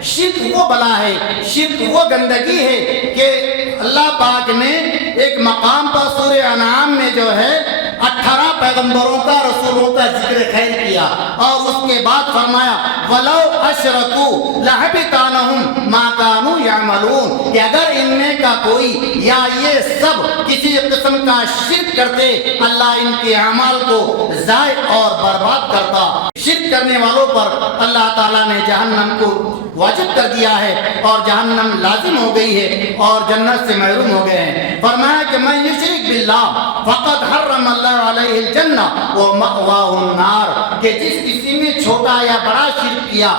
شرک وہ بلا ہے، شرک وہ گندگی ہے کہ اللہ پاک نے ایک مقام پر سورہ انعام میں جو ہے 18 پیغمبروں کا، رسولوں کا ذکر خیر کیا، اور اس کے بعد فرمایا وَلَوْ أَشْرَكُوا لَحَبِطَ عَنْهُمْ مَا كَانُوا يَعْمَلُونَ، کہ اگر ان میں کا کوئی یا یہ سب کسی قسم کا شرک کرتے، اللہ ان کے اعمال کو ضائع اور برباد کرتا۔ شرک کرنے والوں پر اللہ تعالیٰ نے جہنم کو واجب کر دیا ہے، اور جہنم لازم ہو گئی ہے، اور جنت سے محروم ہو گئے ہیں۔ فرمایا کہ من یشرک باللہ فقد حرم اللہ علیہ الجنہ ومأواہ النار، کہ جس کسی نے چھوٹا یا بڑا شرک کیا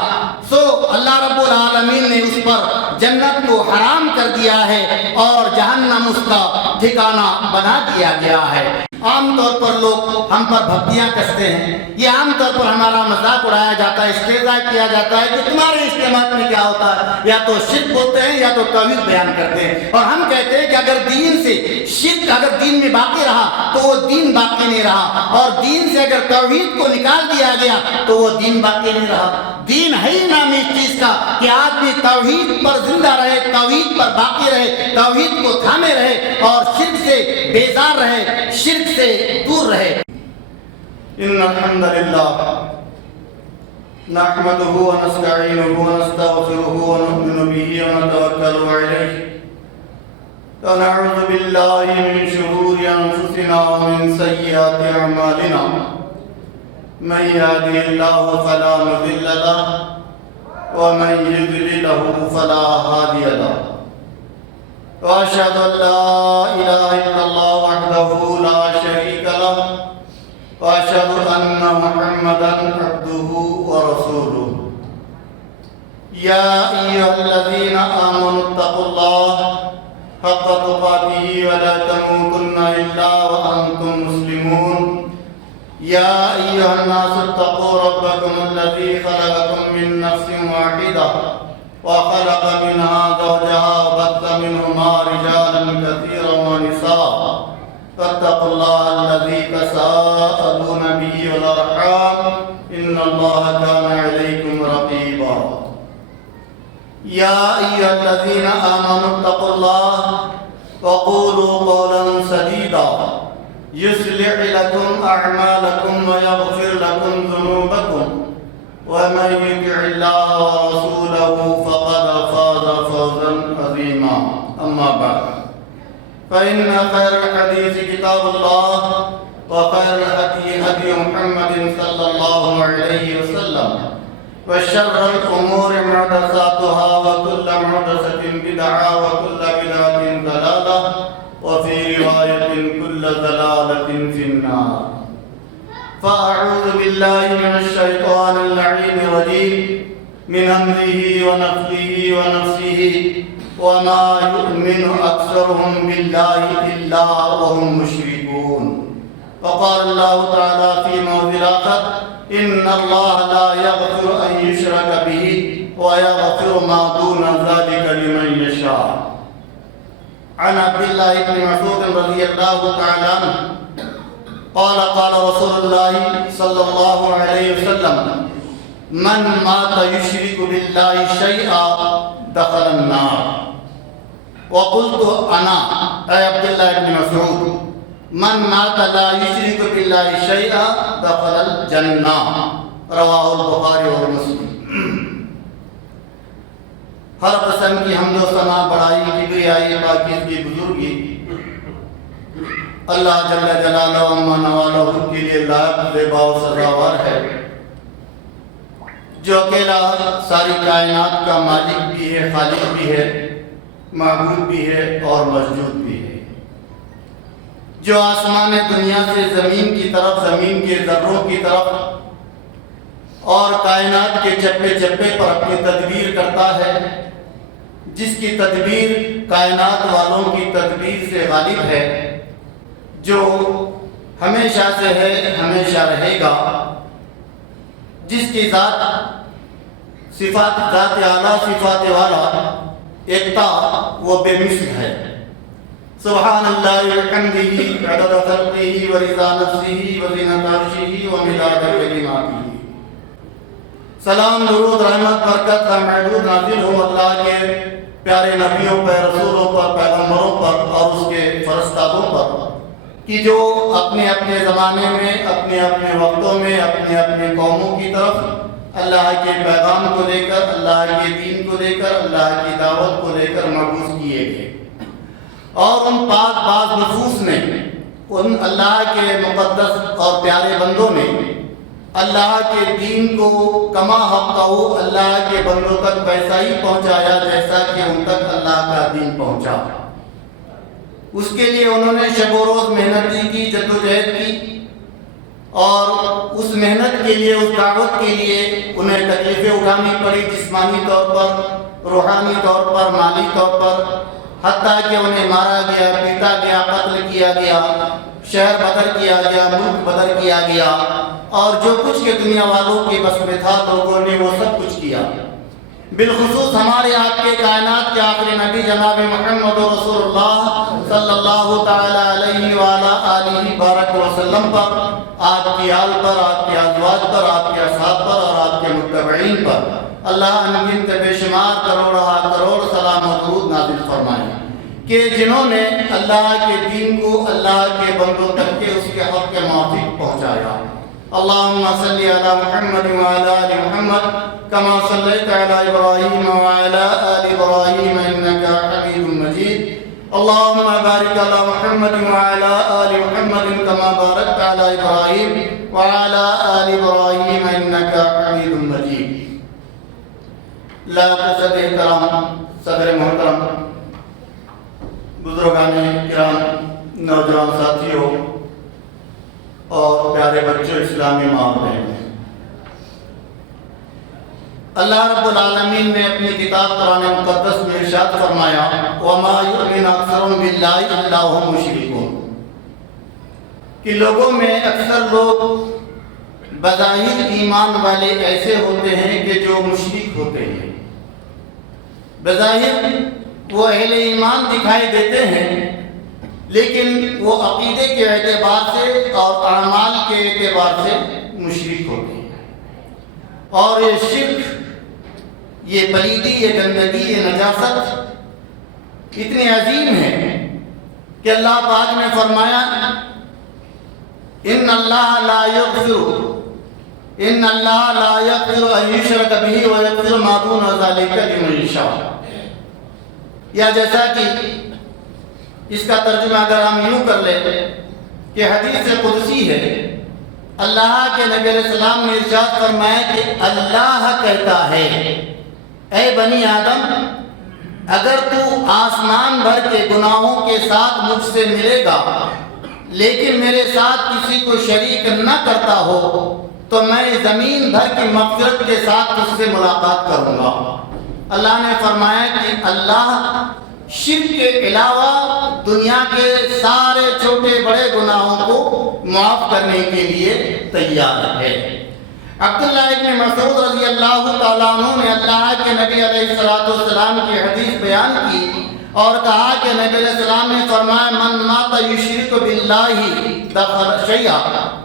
سو اللہ رب العالمین نے اس پر جنت کو حرام کر دیا ہے، اور جہنم اس کا ٹھکانہ بنا دیا گیا ہے۔ عام طور پر لوگ ہم پر بھپتیاں کستے ہیں، یہ عام طور پر ہمارا مذاق اڑایا جاتا ہے، استہزاء کیا جاتا ہے کہ تمہارے اجتماعات میں کیا ہوتا ہے، یا تو شرک بولتے ہیں یا تو توحید بیان کرتے ہیں، اور ہم کہتے ہیں کہ اگر دین سے شرک اگر دین میں باقی رہا تو وہ دین باقی نہیں رہا، اور دین سے اگر توحید کو نکال دیا گیا تو وہ دین باقی نہیں رہا۔ دین ہے ہی نام اس چیز کا کہ آدمی توحید پر زندہ رہے، توحید پر باقی رہے، توحید کو تھامے رہے، اور شرک سے بیزار رہے، شرک سے دور رہے۔ ان الحمد للہ نحمده ونستعینه ونستغفره ونؤمن به ونتوکل علیہ ونعوذ باللہ من شرور انفسنا ومن سیئات اعمالنا من يهده الله فلا مضل له ومن يضلل فلا هادي له واشهد ان لا اله الا الله وحده لا شريك له واشهد ان محمدا عبده ورسوله يا ايها الذين امنوا اتقوا الله حق تقاته ولا تموتن الا وانتم مسلمون يا أيها الناس اتقوا ربكم الذي خلقكم من نفس واحدة وخلق منها زوجها وبث منهما رجالا كثيرا ونساء فاتقوا الله الذي تساءلون به والأرحام إن الله كان عليكم رقيبا يا أيها الذين آمنوا اتقوا الله وقولوا قولا سديدا يصلح لكم أعمالكم ويغفر لكم ذنوبكم ومن يطع الله ورسوله فقد فاز فوزا عظيما أما بعد فإن خير الحديث كتاب الله وخير الهدي هدي محمد صلى الله عليه وسلم وشر الأمور محدثاتها وكل محدثة بدعة وكل بدعة ضلالة وفي رواية كل ضلالة في النار فأعوذ بالله من الشيطان اللعين الرجيم من همزه ونفخه ونفسه وما يؤمن أكثرهم بالله إلا وهم مشركون وقال الله تعالى في موضع آخر إن الله لا يغفر أن يشرك به ويغفر ما دون ذلك لمن يشاء عن عبد الله بن مسعود رضي الله تعالى عنه قال قال رسول الله صلى الله عليه وسلم من مات يشرك بالله شيئا دخل النار وقلت انا اے عبد الله بن مسعود من مات لا يشرك بالله شيئا دخل الجنہ رواه البخاری اور مسلم۔ ہر قسم کی حمد و ثنا، بڑائی، کبریائی، پاکیزگی، بزرگی اللہ جل جلالہ و عما والہ کے لیے لائق، زیبا و سزاوار ہے، جو اکیلا ساری کائنات کا مالک بھی ہے، خالق بھی ہے، معبود بھی ہے اور مسجود بھی ہے، جو آسمان دنیا سے زمین کی طرف، زمین کے ذروں کی طرف اور کائنات کے چپے چپے پر اپنی تدبیر کرتا ہے، جس کی تدبیر کائنات والوں کی تدبیر سے غالب ہے، جو ہمیشہ سے ہے، ہمیشہ رہے گا، جس کی ذات صفات ذات اعلیٰ، صفات والا، ایکتا، وہ بے مثل ہے۔ سبحان اللہ وبحمدہ عدد خلقہ ورضا نفسہ وزنۃ عرشہ ومداد کلماتہ۔ سلام درود رحمت برکت کا محدود نازل ہو اللہ کے پیارے نبیوں پر، رسولوں پر، پیغمبروں پر اور اس کے فرستادوں پر کہ جو اپنے اپنے زمانے میں، اپنے اپنے وقتوں میں، اپنے اپنے قوموں کی طرف اللہ کے پیغام کو لے کر، اللہ کے دین کو لے کر، اللہ کی دعوت کو لے کر مبعوث کیے گئے، اور ان پاک باز نفوس نے، ان اللہ کے مقدس اور پیارے بندوں نے اللہ کے دین کو کما حقہ اللہ کے بندوں تک ویسا ہی پہنچایا جیسا کہ ان تک اللہ کا دین پہنچا۔ اس کے لیے انہوں نے شب و روز محنت کی، جدوجہد کی، اور اس محنت کے لیے، اس دعوت کے لیے انہیں تکلیفیں اٹھانی پڑی، جسمانی طور پر، روحانی طور پر، مالی طور پر، حتیٰ کہ انہیں مارا گیا، پیٹا گیا، قتل کیا گیا، شہر بدر کیا گیا، ملک بدر کیا گیا، اور جو کچھ کے دنیا والوں کے بس میں تھا لوگوں نے وہ سب کچھ کیا۔ بالخصوص ہمارے آپ کے کائنات کے آخری نبی جناب محمد رسول اللہ صلی اللہ تعالی علیہ وآلہ آلہ بارک وسلم پر، آپ کی آل پر، آپ کے ازواج پر، آپ کے اصحاب پر اور آپ کے متبعین پر اللہ انگنت بے شمار کروڑ سلام و درود نازل فرمائے کہ جنہوں نے اللہ کے دین کو اللہ کے بندوں تک کے اس کے حق کے موافق پہنچایا۔ اللہم صلی علی محمد وعلی آل محمد کما صلیت علی ابراہیم وعلی آل ابراہیم انکا حمید مجید۔ اللہم بارک علی محمد وعلی آل محمد کما بارکت علی ابراہیم وعلی آل ابراہیم انکا حمید مجید۔ لاقِ صدر احترام، صدر محترم، بزرگان کرام، نوجوان ساتھیوں اور پیارے بچوں، اسلامی ماں بہنیں، اللہ رب العالمین نے اپنی کتاب قرآن مقدس میں ارشاد فرمایا وَمَا يُؤْمِنُ أَكْثَرُهُم بِاللَّهِ إِلَّا هُمْ مُشْرِكُونَ، کہ لوگوں میں اکثر لوگ بظاہر ایمان والے ایسے ہوتے ہیں کہ جو مشرک ہوتے ہیں، بظاہر وہ اہل ایمان دکھائی دیتے ہیں لیکن وہ عقیدے کے اعتبار سے اور اعمال کے اعتبار سے مشرک ہوتے ہیں۔ اور یہ شرک، یہ پلیدی، یہ گندگی، یہ نجاست اتنی عظیم ہے کہ اللہ پاک نے فرمایا ان اللہ لا یغفر ان یشرک بہ ویغفر ما دون ذلک لمن یشاء، یا جیسا کہ اس کا ترجمہ اگر ہم یوں کر لیں کہ حدیث قدسی ہے، اللہ کے نبی علیہ السلام نے ارشاد فرمایا کہ اللہ کہتا ہے اے بنی آدم، اگر تو آسمان بھر کے گناہوں کے ساتھ مجھ سے ملے گا لیکن میرے ساتھ کسی کو شریک نہ کرتا ہو تو میں زمین بھر کی مغفرت کے ساتھ تجھ سے ملاقات کروں گا۔ اللہ نے فرمایا کہ اللہ شرک کے علاوہ دنیا کے سارے چھوٹے بڑے گناہوں کو معاف کرنے کے لیے تیار ہے۔ عبداللہ ابن مسعود رضی اللہ تعالیٰ عنہ نے اللہ کے نبی علیہ السلام کی حدیث بیان کی اور کہا کہ نبی علیہ السلام نے فرمایا من مات یشرک باللہ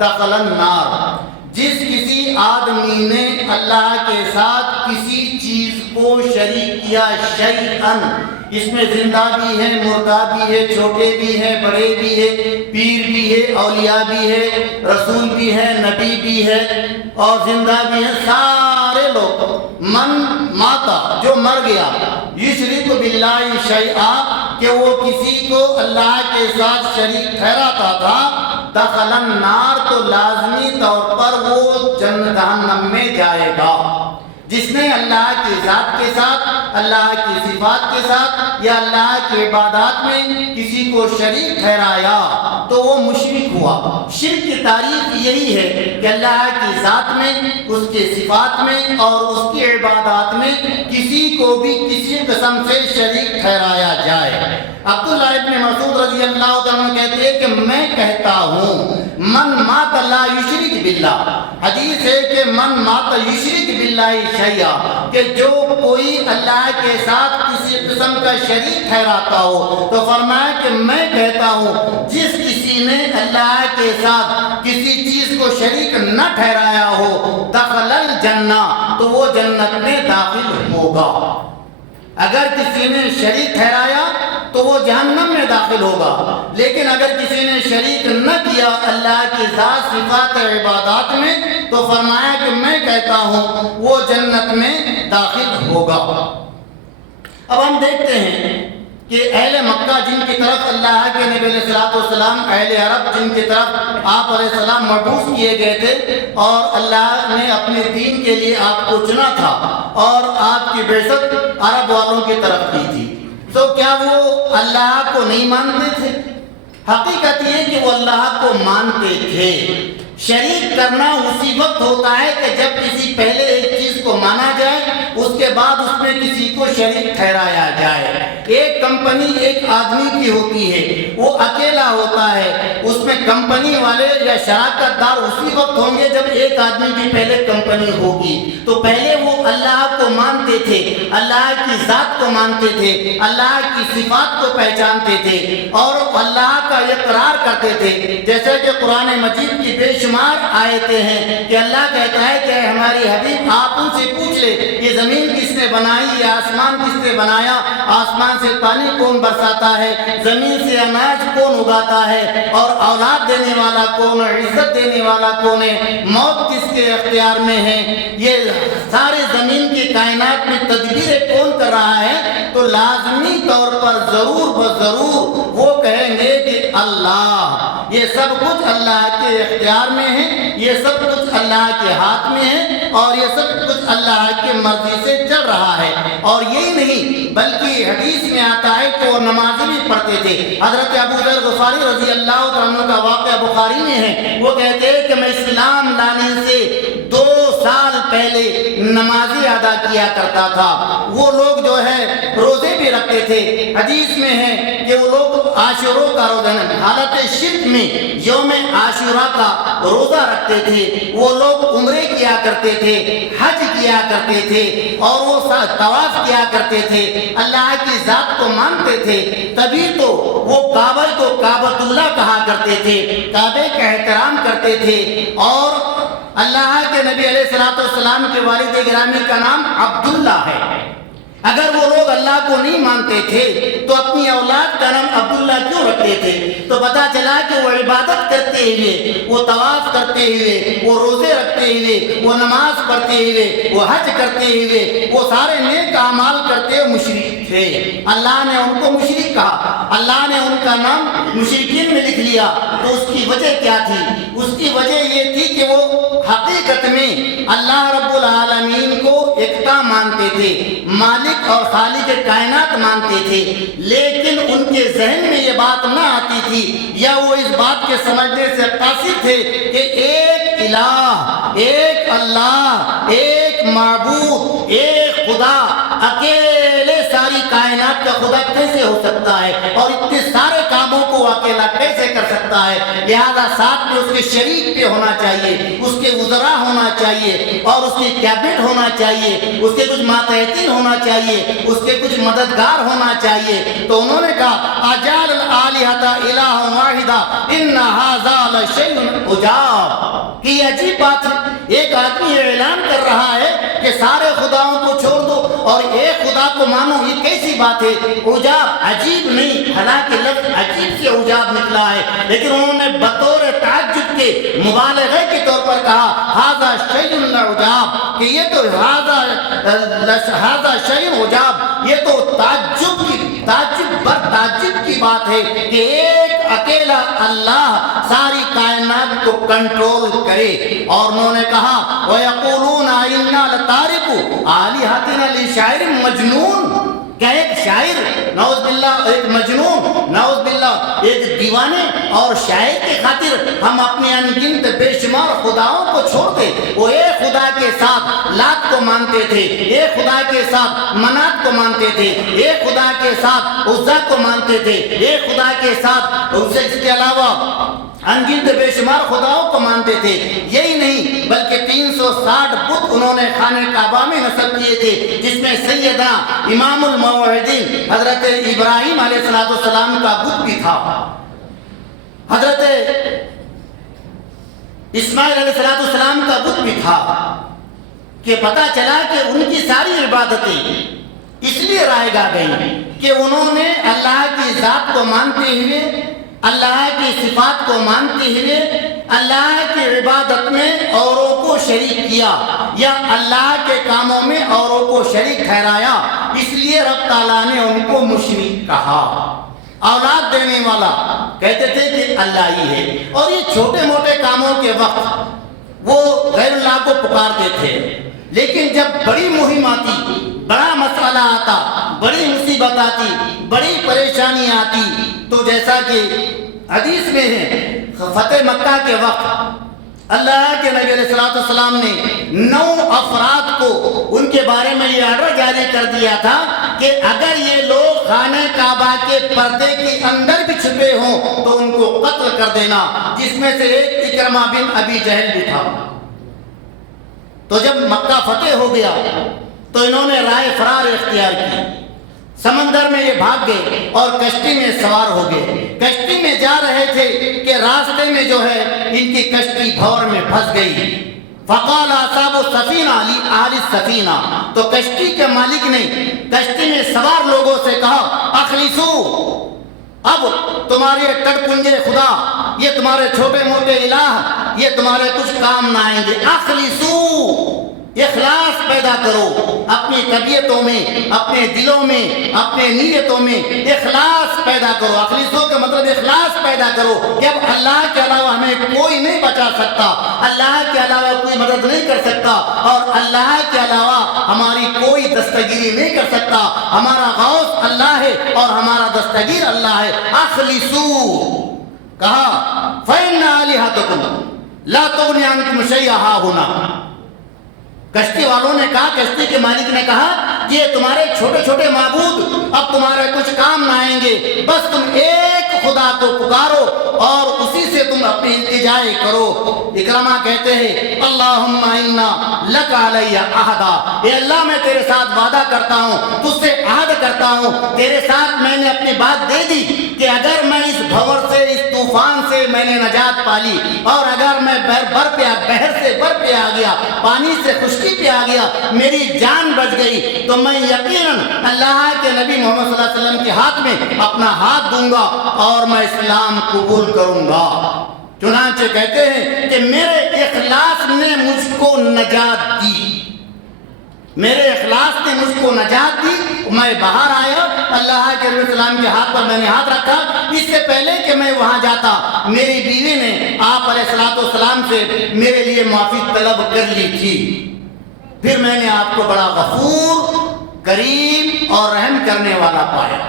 دخل النار، جس کسی آدمی نے اللہ کے ساتھ کسی چیز کو شریک کیا، شیئن، اس میں زندہ بھی ہے، مردہ بھی ہے، چھوٹے بھی ہے، بڑے بھی ہے، پیر بھی ہے، اولیاء بھی ہے، رسول بھی ہے، نبی بھی ہے اور زندہ بھی ہے، سارے لوگ من ماتا، جو مر گیا، یشرک باللہ شیئا، کہ وہ کسی کو اللہ کے ساتھ شریک ٹھہراتا تھا، دخل النار، تو لازمی طور پر وہ جہنم میں جائے گا۔ جس نے اللہ کی ذات کے ساتھ، اللہ کی صفات کے ساتھ یا اللہ کی عبادات میں کسی کو شریک ٹھہرایا تو وہ مشرک ہوا۔ شرک کی تعریف یہی ہے کہ اللہ کی ذات میں، اس کے صفات میں اور اس کی عبادات میں کسی کو بھی کسی قسم سے شریک ٹھہرایا جائے۔ عبداللہ ابن مسعود رضی اللہ عنہ کہتے ہیں کہ میں کہتا ہوں من مات لا یشرک باللہ، حدیث ہے کہ من مات یشرک باللہ شیئا، کہ جو کوئی اللہ کے ساتھ کسی قسم کا شریک ٹھہراتا ہو، تو فرمایا کہ میں کہتا ہوں جس کسی نے اللہ کے ساتھ کسی چیز کو شریک نہ ٹھہرایا ہو دخل الجنہ، تو وہ جنت میں داخل ہوگا۔ اگر کسی نے شریک ٹھہرایا تو وہ جہنم میں داخل ہوگا، لیکن اگر کسی نے شریک نہ کیا اللہ کی ذات صفات عبادات میں، تو فرمایا کہ میں کہتا ہوں وہ جنت میں داخل ہوگا۔ اب ہم دیکھتے ہیں کہ اہل مکہ جن کی طرف اللہ کے نبی علیہ الصلوۃ والسلام، اہل عرب جن کی طرف آپ علیہ السلام مبعوث کیے گئے تھے اور اللہ نے اپنے دین کے لیے آپ کو چنا تھا اور آپ کی بعثت عرب والوں کی طرف کی تھی، تو کیا وہ اللہ کو نہیں مانتے تھے؟ حقیقت یہ کہ وہ اللہ کو مانتے تھے۔ شریک کرنا اسی وقت ہوتا ہے کہ جب کسی پہلے ایک چیز کو مانا جائے، اس کے بعد اس میں کسی کو شریک ٹھہرایا جائے۔ ایک کمپنی ایک آدمی کی ہوتی ہے، وہ اکیلا ہوتا ہے، اس میں کمپنی والے یا شراکت دار اسی وقت ہوں گے جب ایک آدمی کی پہلے کمپنی ہوگی۔ تو پہلے وہ اللہ کو مانتے تھے، اللہ کی ذات کو مانتے تھے، اللہ کی صفات کو پہچانتے تھے اور اللہ کا اقرار کرتے تھے، جیسے کہ قرآن مجید کی بے شمار آیتیں ہیں کہ اللہ کہتا ہے کہ ہماری حبیب آپ ان سے پوچھ لے یہ زمین کس نے بنائی، یہ آسمان کس نے بنایا، آسمان سے پانی کون برساتا ہے، زمین سے اناج کون اگاتا ہے اور اولاد دینے والا کون، عزت دینے والا کون ہے، موت کس کے اختیار میں ہے، یہ سارے زمین کی کائنات میں تدبیریں کون کر رہا ہے، تو لازمی طور پر ضرور بضرور وہ کہیں گے کہ اللہ، یہ سب کچھ اللہ کے اختیار میں ہے، یہ سب کچھ اللہ کے ہاتھ میں ہے اور یہ سب کچھ اللہ کی مرضی سے چل رہا ہے۔ اور یہی نہیں بلکہ حدیث میں آتا ہے کہ وہ نمازیں بھی پڑھتے تھے۔ حضرت ابو ذر غفاری رضی اللہ عنہ کا واقعہ بخاری میں ہے، وہ کہتے ہیں کہ میں اسلام لانے سے 2 سال پہلے نمازیں ادا کیا کرتا تھا۔ وہ لوگ جو ہے روزے بھی رکھتے تھے، حدیث میں ہے کہ وہ لوگ عاشورہ کا روزہ، حالت شرک میں یوم عاشورہ کا روزہ رکھتے تھے، وہ لوگ عمرے کیا کرتے تھے، حج کیا کرتے تھے اور وہ طواف کیا کرتے تھے، اللہ کی ذات کو مانتے تھے، تبھی تو وہ کعبہ کو کعبۃ اللہ کہا کرتے تھے، کعبے کا احترام کرتے تھے اور اللہ کے نبی علیہ الصلوۃ والسلام کے والد گرامی کا نام عبداللہ ہے۔ اگر وہ لوگ اللہ کو نہیں مانتے تھے تو اپنی اولاد کا نام عبداللہ کیوں رکھتے تھے؟ تو پتا چلا کہ وہ عبادت کرتے ہوئے، وہ طواف کرتے ہوئے، وہ روزے رکھتے ہوئے، وہ نماز پڑھتے ہوئے، وہ حج کرتے ہوئے، وہ سارے نیک اعمال کرتے ہوئے مشرک تھے۔ اللہ نے ان کو مشرک کہا، اللہ نے ان کا نام مشرکین میں لکھ لیا۔ تو اس کی وجہ کیا تھی؟ اس کی وجہ یہ تھی کہ وہ حقیقت میں اللہ رب العالمین کو یکتا مانتے تھے، مالک اور خالق کائنات مانتے تھے، لیکن ان کے ذہن میں یہ بات نہ آتی تھی یا وہ اس بات کے سمجھنے سے قاصر تھے کہ ایک الہ، ایک اللہ، ایک معبود، ایک خدا اکیلے ساری کائنات کا خدا کیسے ہو سکتا ہے اور اتنے سارے کاموں کو اکیلا کیسے کر سکتا ہے؟ لہذا ساتھ میں اس کے شریک پہ ہونا چاہیے، اس کے وزراء ہونا چاہیے اور اس کی کیبنٹ ہونا چاہیے، اس کے کچھ ماتحتین ہونا چاہیے، اس کے کچھ مددگار ہونا چاہیے۔ تو انہوں نے کہا اجعل الآلہۃ الہا واحدا ان ھذا لشیء عجاب، کہ یہ عجیب بات ہے، ایک آدمی اعلان کر رہا ہے کہ سارے خداؤں کو چھوڑ دو اور ایک خدا کو مانو، یہ کیسی بات ہے؟ عجاب، عجیب نہیں، حالانکہ لفظ عجیب سے عجاب نکلا ہے، لیکن انہوں نے بطور تعجب کے مبالغے کے طور پر کہا ھذا شیء عجاب، کہ یہ تو ھذا شیء عجاب، یہ تو تعجب کی بات ہے کہ ایک اکیلا اللہ ساری کائنات کو کنٹرول کرے۔ اور انہوں نے کہا وَيَقُولُونَ إِنَّا لَتَارِكُ آلِهَتِنَا لِشَاعِرٍ مَجْنُونٍ، کہ ایک شاعر، نعوذ باللہ، ایک مجنون، نعوذ باللہ، ایک دیوانے اور شاعر کے خاطر ہم اپنے انگنت بے شمار خداؤں کو چھوڑ دیں۔ وہ ایک خدا کے ساتھ لات کو مانتے تھے، ایک خدا کے ساتھ منات کو مانتے تھے، ایک خدا کے ساتھ عزا کو مانتے تھے، ایک خدا کے ساتھ اس کے علاوہ انگنت بے شمار خداؤں کو مانتے تھے۔ یہی نہیں بلکہ 300 160 بت انہوں نے خانہ کعبہ میں نصب کیے تھے، جس میں سیدنا امام الموحدین حضرت ابراہیم علیہ السلام کا بت بھی تھا، حضرت اسماعیل علیہ السلام کا بت بھی تھا، کہ پتہ چلا کہ ان کی ساری عبادتیں اس لیے رائگاں گئیں کہ انہوں نے اللہ کی ذات کو مانتے ہوئے، اللہ کی صفات کو مانتے ہوئے اللہ کی عبادت میں اوروں کو شریک کیا یا اللہ کے کاموں میں اوروں کو شریک ٹھہرایا، اس لیے رب تعالیٰ نے ان کو مشرک کہا۔ اولاد دینے والا کہتے تھے کہ اللہ ہی ہے، اور یہ چھوٹے موٹے کاموں کے وقت وہ غیر اللہ کو پکارتے تھے، لیکن جب بڑی مہم آتی، بڑا مسئلہ آتا، بڑی مصیبت آتی، بڑی پریشانی آتی، تو جیسا کہ حدیث میں ہے فتح مکہ کے وقت اللہ کے نبی علیہ السلام نے 9 افراد کو ان کے بارے میں یہ آرڈر جاری کر دیا تھا کہ اگر یہ لوگ خانہ کعبہ کے پردے کے اندر بھی چھپے ہوں تو ان کو قتل کر دینا، جس میں سے ایک اکرمہ بن ابی جہل بھی تھا۔ تو جب مکہ فتح ہو گیا تو انہوں نے رائے فرار اختیار کی، سمندر میں یہ بھاگ گئے اور کشتی میں سوار ہو گئے۔ کشتی میں جا رہے تھے کہ راستے میں جو ہے ان کی کشتی بھور میں پھنس گئی۔ فقال اصحاب السفینہ لأہل السفینہ، تو کشتی کے مالک نے کشتی میں سوار لوگوں سے کہا اخلصو، اب تمہارے ٹڑپنجے خدا، یہ تمہارے چھوٹے موٹے الہ، یہ تمہارے کچھ کام نہ آئیں گے۔ اخلصو، اخلاص پیدا کرو اپنی طبیعتوں میں، اپنے دلوں میں، اپنے نیتوں میں اخلاص پیدا کرو۔ اخلاصوں کا مطلب اخلاص پیدا کرو کہ اب اللہ کے علاوہ ہمیں کوئی نہیں بچا سکتا، اللہ کے علاوہ کوئی مدد نہیں کر سکتا، اور اللہ کے علاوہ ہماری کوئی دستگیری نہیں کر سکتا۔ ہمارا غوث اللہ ہے اور ہمارا دستگیر اللہ ہے۔ اخلصوا، کہا فإن آلہتکم لا تغنی عنکم شیئا ہا ہنا۔ کشتی والوں نے کہا، کشتی کے مالک نے کہا کہ یہ تمہارے چھوٹے چھوٹے معبود اب تمہارے کچھ کام نہ آئیں گے، بس تم ایک خدا کو پکارو اور اسی سے تم اپنی التجائے کرو۔ اکرمہ کہتے ہیں اللہم انا لک علی عہدا، اے اللہ میں تیرے ساتھ وعدہ کرتا ہوں، تجھ سے عہد کرتا ہوں، تیرے ساتھ میں نے اپنی بات دے دی کہ اگر میں اس بھور سے، اس طوفان سے میں نے نجات پالی، اور اگر میں بحر سے بر پہ آ گیا، پانی سے خشکی پہ آ گیا، میری جان بچ گئی، تو میں یقیناً اللہ کے نبی محمد صلی اللہ علیہ وسلم کے ہاتھ میں اپنا ہاتھ دوں گا اور میں اسلام قبول کروں گا۔ چنانچہ کہتے ہیں کہ میرے اخلاص نے مجھ کو نجات دی، میرے اخلاص نے مجھ کو نجات دی، میں باہر آیا، اللہ کے نبی السلام کے ہاتھ پر میں نے ہاتھ رکھا۔ اس سے پہلے کہ میں وہاں جاتا میری بیوی نے آپ علیہ السلام سے میرے لیے معافی طلب کر لی تھی، پھر میں نے آپ کو بڑا غفور، کریم اور رحم کرنے والا پایا۔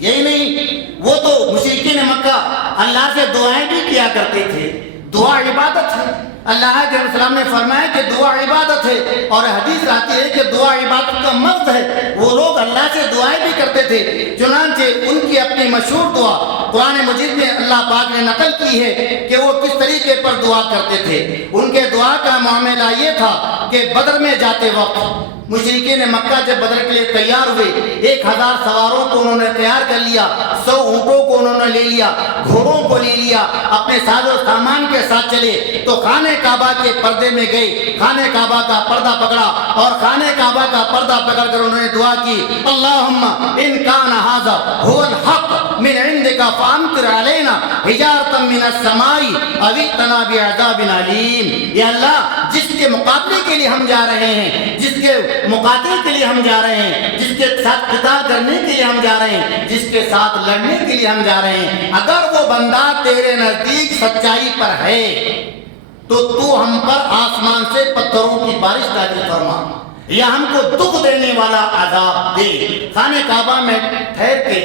یہی نہیں، وہ تو مشرکین مکہ اللہ سے دعائیں بھی کیا کرتے تھے، دعا عبادت ہے۔ اللہ کے رسول نے فرمایا کہ دعا عبادت ہے، اور حدیث آتی ہے کہ دعا عبادت کا مرد ہے۔ وہ لوگ اللہ سے دعائیں بھی کرتے تھے، چنانچہ ان کی اپنی مشہور دعا قرآن مجید میں اللہ پاک نے نقل کی ہے کہ وہ کس طریقے پر دعا کرتے تھے۔ ان کے دعا کا معاملہ یہ تھا کہ بدر میں جاتے وقت مشرکین مکہ جب بدر کے لیے تیار ہوئے، 1000 سواروں کو انہوں نے تیار کر لیا، 100 اونٹوں کو انہوں نے لے لیا، گھوڑوں کو لے لیا، اپنے ساز و سامان کے ساتھ چلے تو خانہ کعبہ کے پردے میں گئے، خانہ کعبہ کا پردہ پکڑا اور خانہ کعبہ کا پردہ پکڑ کر انہوں نے دعا کی اللہم ان کان ھذا ھو الحق من عندک فامطر علینا حجارۃ من السماء او ائتنا بعذاب علیم۔ یا اللہ، جس کے مقابلے کے لیے ہم جا رہے ہیں، جس کے مقاتل کے لیے ہم جا رہے ہیں، جس کے ساتھ قتال کرنے کے لیے ہم جا رہے ہیں، جس کے ساتھ لڑنے کے لیے ہم جا رہے ہیں، اگر وہ بندہ تیرے نزدیک سچائی پر ہے تو تو ہم پر آسمان سے پتھروں کی بارش نازل فرما یا ہم کو دکھ دینے والا عذاب دے۔ خانہ کعبہ میں ٹھہر کے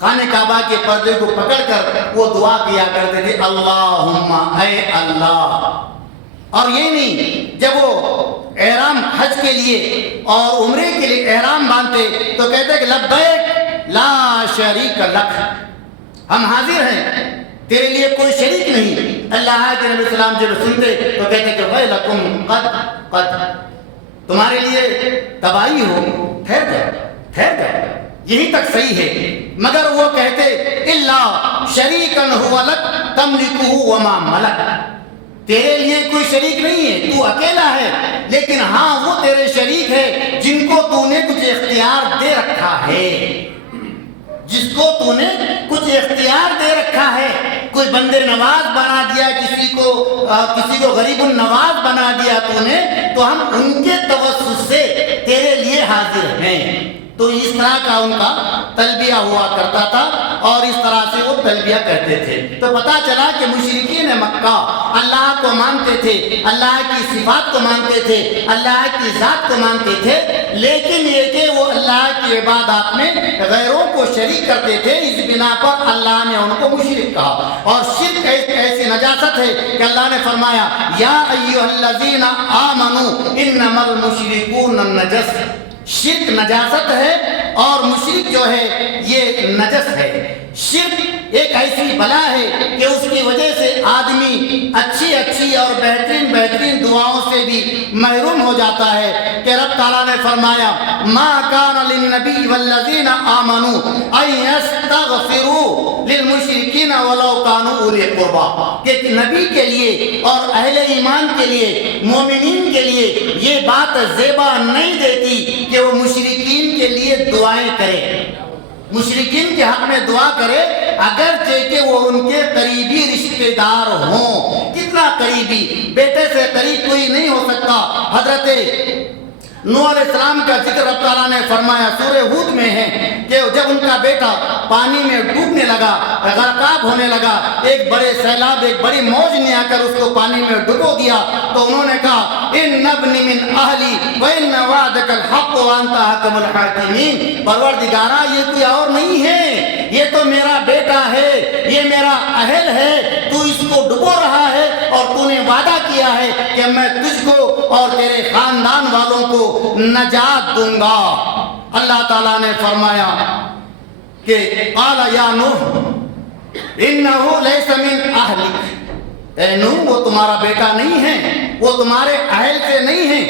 خانہ کعبہ کے پردے کو پکڑ کر وہ دعا کیا کرتے تھے اللہم، اے اللہ۔ اور یہ نہیں، جب وہ احرام حج کے لیے اور عمرے کے لیے احرام باندھتے تو کہتے کہ لبیک لا شریک لک، ہم حاضر ہیں، تیرے لیے کوئی شریک نہیں۔ اللہ کے نبی السلام جب سنتے تو کہتے کہ ویلکم قد قد تمہارے لیے تباہی ہو، ٹھہر جاؤ، یہی تک صحیح ہے۔ مگر وہ کہتے الا شریکن هو لک تملکہ وما ملک، تیرے لیے کوئی شریک نہیں ہے، تو اکیلا ہے، لیکن ہاں وہ تیرے شریک ہے جن کو تو نے کچھ اختیار دے رکھا ہے، جس کو تو نے کچھ اختیار دے رکھا ہے۔ کوئی بندے نواز بنا دیا، کسی کو غریب النواز بنا دیا تو نے، تو ہم ان کے توسط سے تیرے لیے حاضر ہیں۔ تو اس طرح کا ان کا تلبیہ ہوا کرتا تھا اور اس طرح سے وہ تلبیہ کرتے تھے۔ تو پتہ چلا کہ مشرکین مکہ اللہ کو مانتے تھے، اللہ کی صفات کو مانتے تھے، اللہ کی ذات کو مانتے تھے، لیکن یہ کہ وہ اللہ کی عبادات میں غیروں کو شریک کرتے تھے، اس بنا پر اللہ نے ان کو مشرک کہا۔ اور شرک ایسی نجاست ہے کہ اللہ نے فرمایا یا ایھا الذین آمنوا انما المشرکون نجس، شرک نجاست ہے اور مشرک جو ہے یہ نجس ہے۔ شرک ایک ایسی بلا ہے کہ اس کی وجہ سے آدمی اچھی اور بہترین دعاؤں سے بھی محروم ہو جاتا ہے کہ رب تعالیٰ نے فرمایا ما کان للنبی والذین آمنوا ان یستغفروا للمشرکین ولو کانوا اولی قربا، کہ نبی کے لیے اور اہل ایمان کے لیے، مومنین کے لیے یہ بات زیبا نہیں دیتی کہ وہ مشرکین کے لیے دعائیں کرے، مشرکین کے حق میں دعا کرے اگرچہ کہ وہ ان کے قریبی رشتہ دار ہوں۔ کتنا قریبی، بیٹے سے قریب کوئی نہیں ہو سکتا۔ حضرت نوح علیہ السلام کا ذکر رب تعالیٰ نے فرمایا سورہ ہود میں ہے کہ جب ان کا بیٹا پانی میں ڈوبنے لگا، غرقاب ہونے لگا، ایک بڑے سیلاب، ایک بڑی موج نے آ کر اس کو پانی میں ڈبو دیا، تو انہوں نے کہا ان ابنی من اہلی وان وعدک الحق وانت احکم الحاکمین، پروردگارا یہ کوئی اور نہیں ہے، یہ تو میرا بیٹا ہے، یہ میرا اہل ہے، تو اس کو ڈبو رہا ہے اور تو نے وعدہ کیا ہے کہ میں تجھ کو اور تیرے خاندان والوں کو نجات دوں گا۔ اللہ تعالیٰ نے فرمایا کہ قال یا نوح انہ لیس من اہلک، اے نوح وہ تمہارا بیٹا نہیں ہے، وہ تمہارے اہل سے نہیں ہے،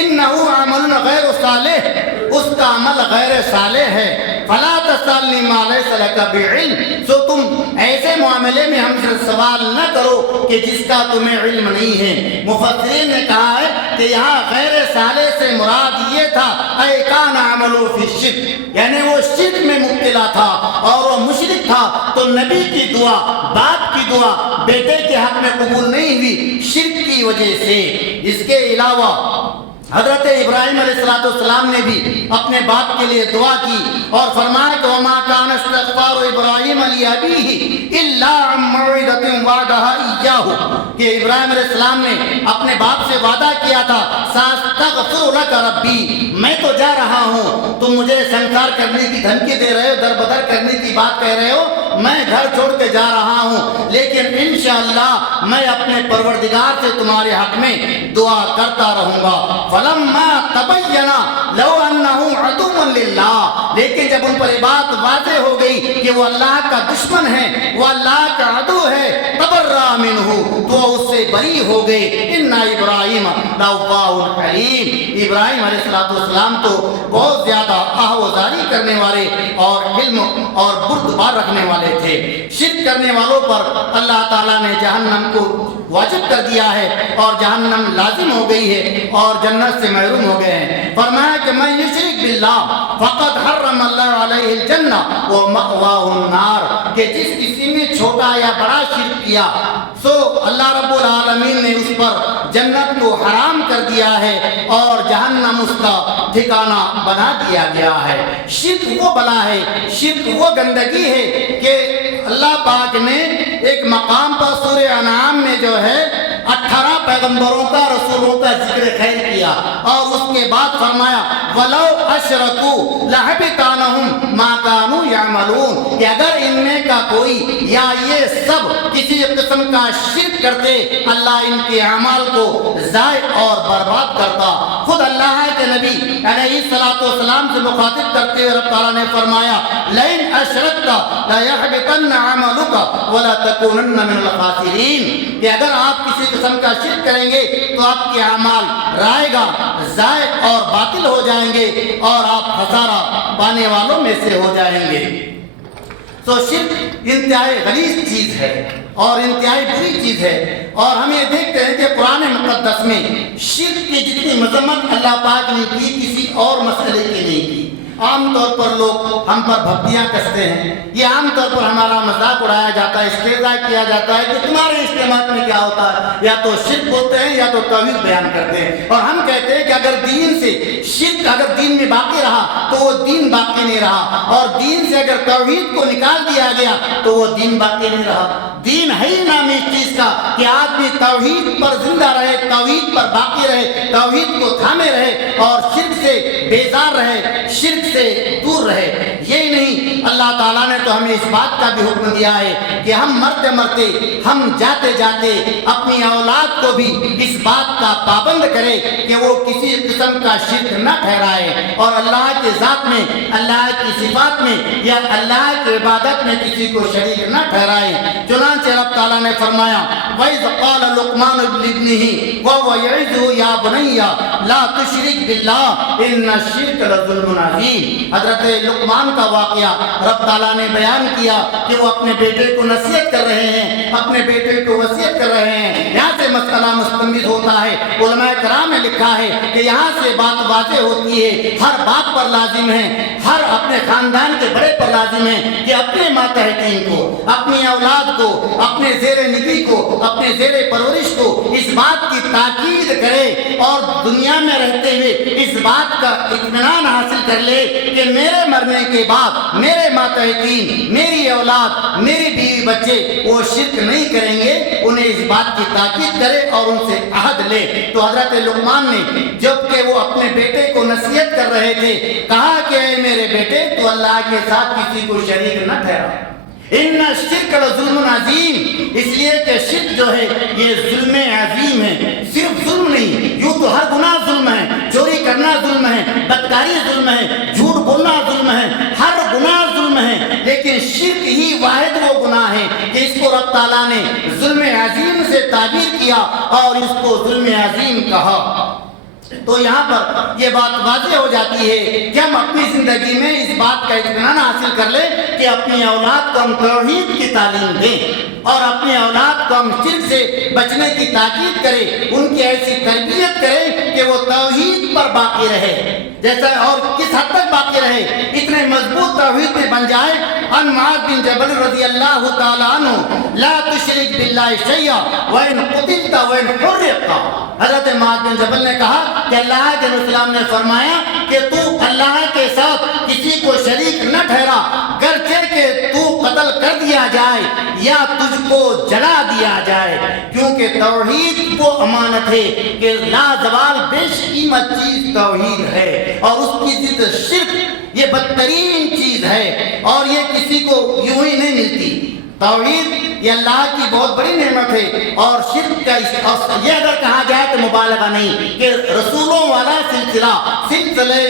انہ عمل غیر صالح، اس کا عمل غیر صالح ہے، فلا تسألنی ما لیس لک بعلم، سو تم ایسے معاملے میں ہم سے سوال نہ کرو کہ جس کا تمہیں علم نہیں ہے۔ مفسرین نے کہا ہے کہ یہاں غیر صالح سے مراد یہ تھا اے کان عملو فی الشرک، یعنی وہ شرک میں مبتلا تھا اور وہ مشرک تھا، تو نبی کی دعا، باپ کی دعا بیٹے کے حق میں قبول نہیں ہوئی شرک کی وجہ سے۔ اس کے علاوہ حضرت ابراہیم علیہ السلام نے بھی اپنے باپ کے لیے دعا کی اور فرمایا کہ وما کان استغفار ابراہیم لابیہ الا عن موعدۃ وعدها ایاہ، کہ ابراہیم علیہ السلام نے اپنے باپ سے وعدہ کیا تھا ساستغفر لک ربی، میں تو جا رہا ہوں، تم مجھے سنسار کرنے کی دھمکی دے رہے ہو، دربدر کرنے کی بات کہہ رہے ہو، میں گھر چھوڑ کے جا رہا ہوں، لیکن انشاءاللہ میں اپنے پروردگار سے تمہارے حق میں دعا کرتا رہوں گا۔ فلما تبین لو انہ عدو للہ، لیکن جب ان پر یہ بات واضح ہو گئی کہ وہ اللہ کا دشمن ہے، وہ اللہ کا عدو ہے، تبرأ منہ، تو اس سے بری ہو گئے۔ ان ابراہیم لأوّاہ حلیم، ابراہیم علیہ السلام تو بہت زیادہ آہوازاری کرنے والے اور علم اور بردبار رکھنے والے تھے۔ شرک کرنے والوں پر اللہ تعالیٰ نے جہنم کو واجب کر دیا ہے اور جہنم لازم ہو گئی ہے اور جنت سے محروم ہو گئے ہیں۔ فرمایا کہ من یشرک باللہ فقد حرم اللہ علیہ الجنہ ومأواہ النار، کہ جس کسی نے چھوٹا یا بڑا شرک کیا سو اللہ رب العالمین نے اس پر جنت کو حرام کر دیا ہے اور جہنم اس کا ٹھکانہ بنا دیا گیا ہے۔ شرک وہ بلا ہے، شرک وہ گندگی ہے کہ اللہ پاک نے ایک مقام پر سورہ انعام میں جو ہے 18 پیغمبروں کا، رسولوں کا ذکر خیر کیا اور اس کے بعد فرمایا وَلَوْ أَشْرَكُوا لَحَبِطَ عَنْهُمْ مَا كَانُوا يَعْمَلُونَ، کہ اگر ان میں کا کوئی یا یہ سب کسی قسم کا شرک کرتے اللہ ان کے اعمال کو ضائع اور برباد کرتا۔ خود اللہ کے نبی علیہ السلام سے مخاطب کرتے ہوئے رب تعالیٰ نے فرمایا لَئِنْ أَشْرَكْتَ لَيَحْبِطَنَّ عَمَلُكَ وَلَتَكُونَنَّ مِنَ الْخَاسِرِينَ، کہ اگر آپ کسی قسم کا شرک کریں گے تو آپ کے اعمال رائگاں ضائع اور باطل ہو جائیں گے اور آپ خسارہ پانے والوں میں سے ہو جائیں گے۔ تو شرک انتہائی غلیظ چیز ہے اور انتہائی بری چیز ہے، اور ہم یہ دیکھتے ہیں کہ قرآن مقدس میں شرک کی جتنی مذمت اللہ پاک نے کی کسی اور مسئلے کی نہیں کی۔ عام طور پر لوگ ہم پر بھپتیاں کستے ہیں، یہ عام طور پر ہمارا مذاق اڑایا جاتا ہے، استہزاء کیا جاتا ہے کہ تمہارے اجتماعات میں کیا ہوتا ہے، یا تو شرک بولتے ہیں یا تو توحید بیان کرتے ہیں، اور ہم کہتے ہیں کہ اگر دین سے شرک اگر دین میں باقی رہا تو وہ دین باقی نہیں رہا، اور دین سے اگر توحید کو نکال دیا گیا تو وہ دین باقی نہیں رہا۔ دین ہے ہی نام اس چیز کا کہ آدمی توحید پر زندہ رہے، توحید پر باقی رہے، توحید کو تھامے رہے اور شرک سے بیزار رہے، شرک سے دور رہے۔ یہی نہیں، اللہ تعالیٰ نے تو ہمیں اس بات کا بھی حکم دیا ہے کہ ہم مرتے مرتے، ہم جاتے جاتے اپنی اولاد کو بھی اس بات کا پابند کرے کہ وہ کسی قسم کا شرک نہ ٹھہرائے اور اللہ کے ذات میں، اللہ کی صفات میں یا اللہ کی عبادت میں کسی کو شریک نہ ٹھہرائے۔ چنانچہ رب تعالیٰ نے فرمایا وَإِذْ قَالَ لُقْمَانُ لِابْنِهِ وَهُوَ يَعِظُهُ يَا بُنَيَّ لَا تُشْرِكْ بِاللَّهِ إِنَّ الشِّرْكَ لَظُلْمٌ عَظِيمٌ۔ حضرت لقمان کا واقعہ رب تعالیٰ نے بیان کیا کہ وہ اپنے بیٹے کو نصیحت کر رہے ہیں، اپنے بیٹے کو وصیت کر رہے ہیں۔ یہاں سے مسئلہ مستنبط ہوتا ہے، علماء کرام نے لکھا ہے کہ یہاں سے بات واضح ہوتی ہے، ہر باپ پر لازم ہے، ہر اپنے خاندان کے بڑے پر لازم ہے کہ اپنے ماتحتین کو، اپنی اولاد کو، اپنے زیر نگری کو، اپنے زیر پرورش کو اس بات کی تاکید کرے اور دنیا میں رہتے ہوئے اس بات کا اطمینان حاصل کر لے کہ میرے مرنے کے بعد میرے ماتحتین، میری اولاد، میری بیوی بچے وہ شرک نہیں کریں گے، انہیں اس بات کی تاکید کرے اور ان سے عہد لے۔ تو حضرت لقمان نے جب کہ وہ اپنے بیٹے کو نصیحت کر رہے تھے کہا کہ اے میرے بیٹے تو اللہ کے ساتھ کسی کو شریک نہ ٹھہرا، ان الشرک لظلم عظیم، اس لیے کہ شرک جو ہے یہ ظلم عظیم ہے۔ صرف ظلم نہیں، یوں تو ہر گناہ ظلم ہے، چوری کرنا ظلم ہے، بدکاری ظلم ہے، جھوٹ بولنا ظلم ہے، ہر گناہ ظلم ہے، لیکن شرک ہی واحد وہ گناہ ہے کہ اس کو رب تعالیٰ نے ظلم عظیم سے تعبیر کیا اور اس کو ظلم عظیم کہا۔ تو یہاں پر یہ بات واضح ہو جاتی ہے کہ ہم اپنی زندگی میں اس بات کا اطمینان حاصل کر لیں کہ اپنی اولاد کو ہم توحید کی تعلیم دیں اور اپنی اولاد کو ہم شرک سے بچنے کی تاکید کریں، ان کی ایسی تربیت کریں کہ وہ توحید پر باقی رہے، جیسا اور کس حد تک باقی رہے، اتنے مضبوط توحید میں بن جائے۔ عن معاذ بن جبل رضی اللہ تعالیٰ عنہ لا تشرک باللہ شیئا وَإِن قُتِلْتَ وَإِن حُرِّقْتَ۔ حضرت معاذ بن جبل نے کہا کہ اللہ کے نبی صلی اللہ علیہ وسلم نے فرمایا کہ تو اللہ کے ساتھ کسی کو شریک نہ ٹھہرا، گرچہ کہ تو قتل کر دیا جائے یا تجھ کو جلا دیا جائے، کیونکہ توحید وہ امانت ہے کہ لازوال بیش قیمت چیز توحید ہے اور اس کی ضد شرک یہ بدترین چیز ہے اور یہ کسی کو یوں ہی نہیں ملتی۔ توحید یہ اللہ کی بہت بڑی نعمت ہے اور شرک کا یہ اگر کہا جائے تو مبالغہ نہیں کہ رسولوں والا سلسلہ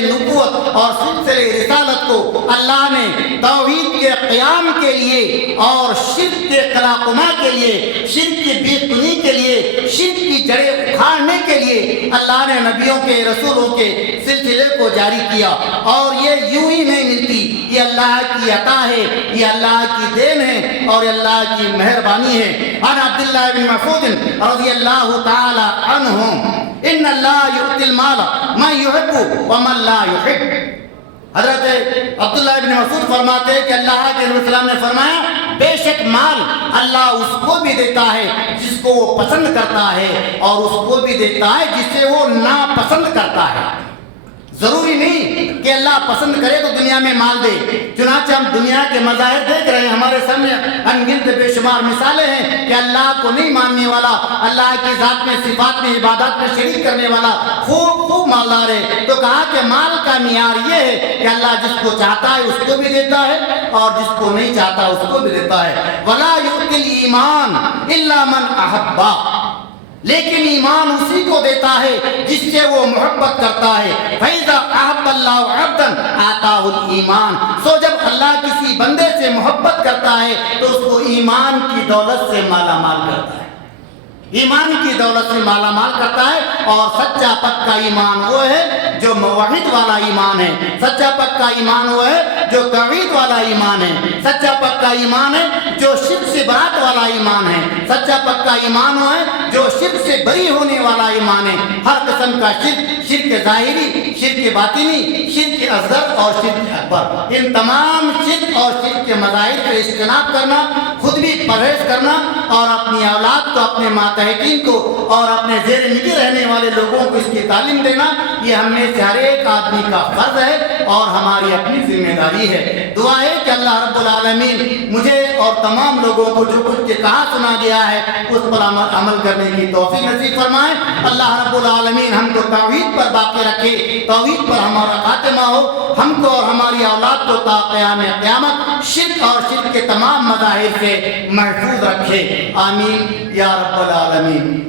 نبوت اور سلسلہ رسالت کو اللہ نے توحید کے قیام کے لیے اور شرک کے قلاقمہ کے لیے، شرک کی بیخبری کے لیے، شرک کی جڑیں اکھاڑنے کے لیے اللہ نے نبیوں کے، رسولوں کے سلسلے کو جاری کیا اور یہ یوں ہی نہیں ملتی، یہ اللہ کی عطا ہے، یہ اللہ کی دین ہے اور اللہ کی مہربانی ہے۔ عن عبداللہ بن مسعود رضی اللہ تعالی عنہ ان اللہ یؤتی المال من یحب ومن لا یحب۔ حضرت عبداللہ بن مسعود فرماتے ہیں کہ اللہ کے نبی صلی اللہ علیہ وسلم نے فرمایا بے شک مال اللہ اس کو بھی دیتا ہے جس کو وہ پسند کرتا ہے اور اس کو بھی دیتا ہے جسے وہ ناپسند کرتا ہے۔ ضروری نہیں کہ اللہ پسند کرے تو دنیا میں مال دے، چنانچہ ہم دنیا کے مظاہر دیکھ رہے ہیں، ہمارے سامنے انگنت بے شمار مثالیں ہیں کہ اللہ کو نہیں ماننے والا، اللہ کی ذات میں، صفات میں، عبادات میں شریک کرنے والا خوب مالدار ہے۔ تو کہا کہ مال کا معیار یہ ہے کہ اللہ جس کو چاہتا ہے اس کو بھی دیتا ہے اور جس کو نہیں چاہتا اس کو بھی دیتا ہے۔ وَلَا يُؤْتِي الْإِيمَانَ إِلَّا مَنْ أَحَبَّ، لیکن ایمان اسی کو دیتا ہے جس سے وہ محبت کرتا ہے۔ فَإِذَا أَحَبَّ اللَّهُ عَبْدًا آتَاهُ الْإِيمَانَ، سو جب اللہ کسی بندے سے محبت کرتا ہے تو اس کو ایمان کی دولت سے مالا مال کرتا ہے۔ ایمان کی دولت سے مالا مال کرتا ہے. اور سچا پکا ایمان وہ ہے جو موحد والا ایمان ہے. سچا پکا ایمان وہ ہے جو توحید والا ایمان ہے. سچا پکا ایمان ہے جو شرک سے برات والا ایمان ہے. سچا پکا ایمان وہ ہے جو شرک سے بری ہونے والا ایمان ہے. ہر قسم کا شرک، شرک ظاہری، شرک باطنی، شرک اصغر اور شرک اکبر، ان تمام شرک اور شرک کے مظاہر سے اجتناب کرنا، خود بھی پرہیز کرنا اور اپنی اولاد کو، اپنے ماتحتین کو اور اپنے زیر نگہ رہنے والے لوگوں کو اس کی تعلیم دینا، یہ ہم میں سے ہر ایک آدمی کا فرض ہے اور ہماری اپنی ذمہ داری ہے. دعا ہے کہ اللہ رب العالمین مجھے اور تمام لوگوں کو جو کچھ کہا سنا گیا ہے اس پر عمل کرنے کی توفیق نصیب فرمائے. اللہ رب العالمین ہم کو توحید پر باقی رکھے، توحید پر ہمارا خاتمہ ہو، ہم کو اور ہماری اولاد کو تا قیام قیامت شرک اور شرک کے تمام مظاہر سے محفوظ رکھے. آمین یا رب العالمین.